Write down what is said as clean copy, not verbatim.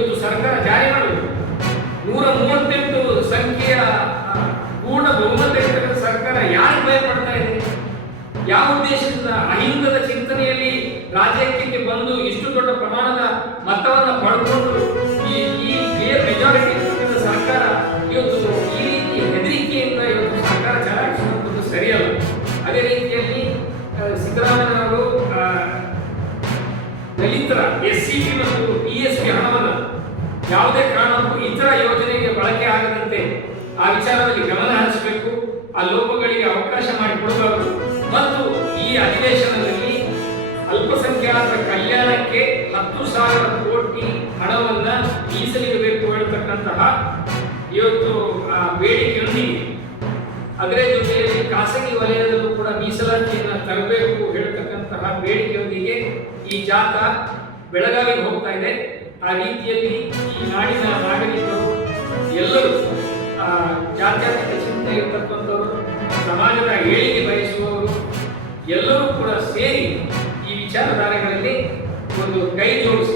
ಇವತ್ತು ಸರ್ಕಾರ ಜಾರಿ ಮಾಡುವುದು. 138 ಸಂಖ್ಯೆಯ ಪೂರ್ಣ ಬಹುಮತ ಇರ್ತಕ್ಕಂಥ ಸರ್ಕಾರ ಯಾರಿಗೆ ಭಯ ಪಡ್ತಾ ಇದೆ? ಯಾವ ಉದ್ದೇಶದಿಂದ ಅಹಿಂಸದ ಚಿಂತನೆಯಲ್ಲಿ ರಾಜ್ಯಕ್ಕೆ ಬಂದು ಇಷ್ಟು ದೊಡ್ಡ ಪ್ರಮಾಣದ ಮತವನ್ನು ಪಡ್ಕೊಂಡು ಈ ಕ್ಲಿಯರ್ ಮೆಜಾರಿಟಿ ಇರ್ತಕ್ಕಂಥ ಸರ್ಕಾರ ಇವತ್ತು ಈ ರೀತಿ ಹೆದರಿಕೆಯಿಂದ ಇವತ್ತು ಸರ್ಕಾರ ಚಲಾಯಿಸುವಂಥದ್ದು ಸರಿಯಲ್ಲ. ಅದೇ ರೀತಿಯಲ್ಲಿ ಸಿದ್ದರಾಮಯ್ಯನವರು ದಲಿತರ SCP ಮತ್ತು ESP ಹಣವನ್ನು ಯಾವುದೇ ಕಾರಣಕ್ಕೂ ಇತರ ಯೋಜನೆಗೆ ಬಳಕೆ ಆಗದಂತೆ ಆ ವಿಚಾರದಲ್ಲಿ ಗಮನ ಹರಿಸಬೇಕು. ಆ ಲೋಪಗಳಿಗೆ ಅವಕಾಶ ಮಾಡಿಕೊಡಬಾರದು ಮತ್ತು ಈ ಅಧಿವೇಶನದಲ್ಲಿ ಅಲ್ಪಸಂಖ್ಯಾತರ ಕಲ್ಯಾಣಕ್ಕೆ 10,000 ಕೋಟಿ ಹಣವನ್ನು ಮೀಸಲಿಡಬೇಕು ಹೇಳ್ತಕ್ಕಂತಹ ಇವತ್ತು ಬೇಡಿಕೆಯೊಂದಿಗೆ ಅದರ ಜೊತೆಯಲ್ಲಿ ಖಾಸಗಿ ವಲಯದಲ್ಲೂ ಕೂಡ ಮೀಸಲಾತಿಯನ್ನು ತರಬೇಕು ಹೇಳ್ತಕ್ಕಂತಹ ಬೇಡಿಕೆಯೊಂದಿಗೆ ಈ ಜಾಥಾ ಬೆಳಗಾವಿಗೆ ಹೋಗ್ತಾ ಇದೆ. ಆ ರೀತಿಯಲ್ಲಿ ಈ ನಾಡಿನ ನಾಗರಿಕರು ಎಲ್ಲರೂ ಜಾತ್ಯತೀತ ಚಿಂತೆ ಇರತಕ್ಕಂಥವರು, ಸಮಾಜದ ಏಳಿಗೆ ಬಯಸುವವರು ಎಲ್ಲರೂ ಕೂಡ ಸೇರಿ ಈ ವಿಚಾರಧಾರೆಗಳಲ್ಲಿ ಒಂದು ಕೈ ಜೋಡಿಸಿ